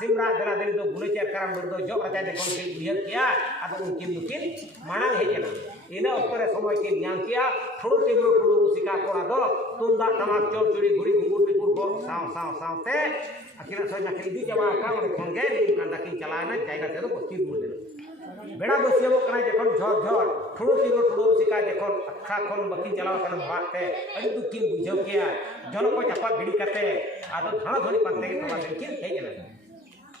Simra dara dari do bulu cer karam do jog raja de kon ke bihar kiya ado unkin dukin manang hejena ina okkore somoy ke nyang kiya thodu tibru thodu sika kora do tunda tamak chor churi guri gugur pikur ko saw te akhirnya soy nakil di jama ka ore konge di kandakin chalana jayga te do pasti bulu बेड़ा बसियाबो कना जखन झर झर ठुड़ो तिगो ठुड़ो सिका जखन अखा खन बकिन चलाव कना भागते अड़ी दुखिन बुझाव किया जल को चापा गिड़ी कते आदो धाना धोनी पाते के तोला किन हेजना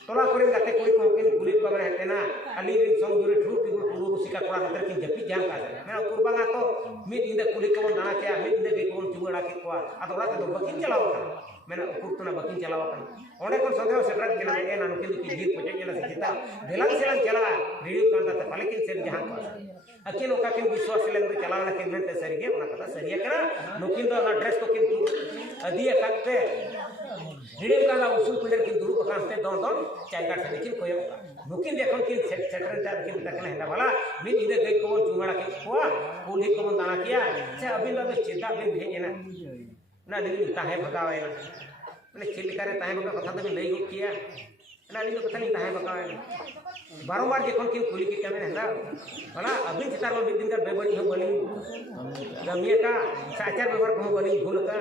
तोला करे गाते कुड़ी को किन कुली को बने हेतेना अली रिन संगुरे ठुड़ो तिगो ठुड़ो सिका कोड़ा नतर किन जपी जाम का मेरा कुरबागा तो मिद इंदे कुली को दाना के मिद इंदे के को चुगड़ा के को आदो ओड़ा के बकिन चलाव कना मेना कुर्तुना बकिन चलाव कना ओंडे को संदेह सेटरात केना ए नानु किन की जीत पजे केना सिता देलान सेलान चला वीडियो कांदा ते पालेकिन सेर जहां को अकिन ओका किन विश्वास लेन रे चलावना किन मेनते सरिगे ओना कथा सरिया कना नुकिन दो ना ड्रेस को किन अदिया काटते वीडियो कांदा उसूल पिलर किन दुरु कांते दोन दोन चायगा से किन कोय नुकिन देखन किन सेटरन ता किन तकना हेदा वाला मिन इदे गई को चुंगड़ा के को कुली को दाना किया से अभी लो चिंता बिन भेजना ना दिन ताहे भगावे मैंने चिलिकारे ताहे बका कथा तो लई गो किया ना नी कथा नहीं ताहे बका बारंबार जखन किन कुली के कमेन हेदा वाला अभी चितार में दिन का बेबड़ी हो बनी गमिया का साचार व्यवहार को बनी भूल का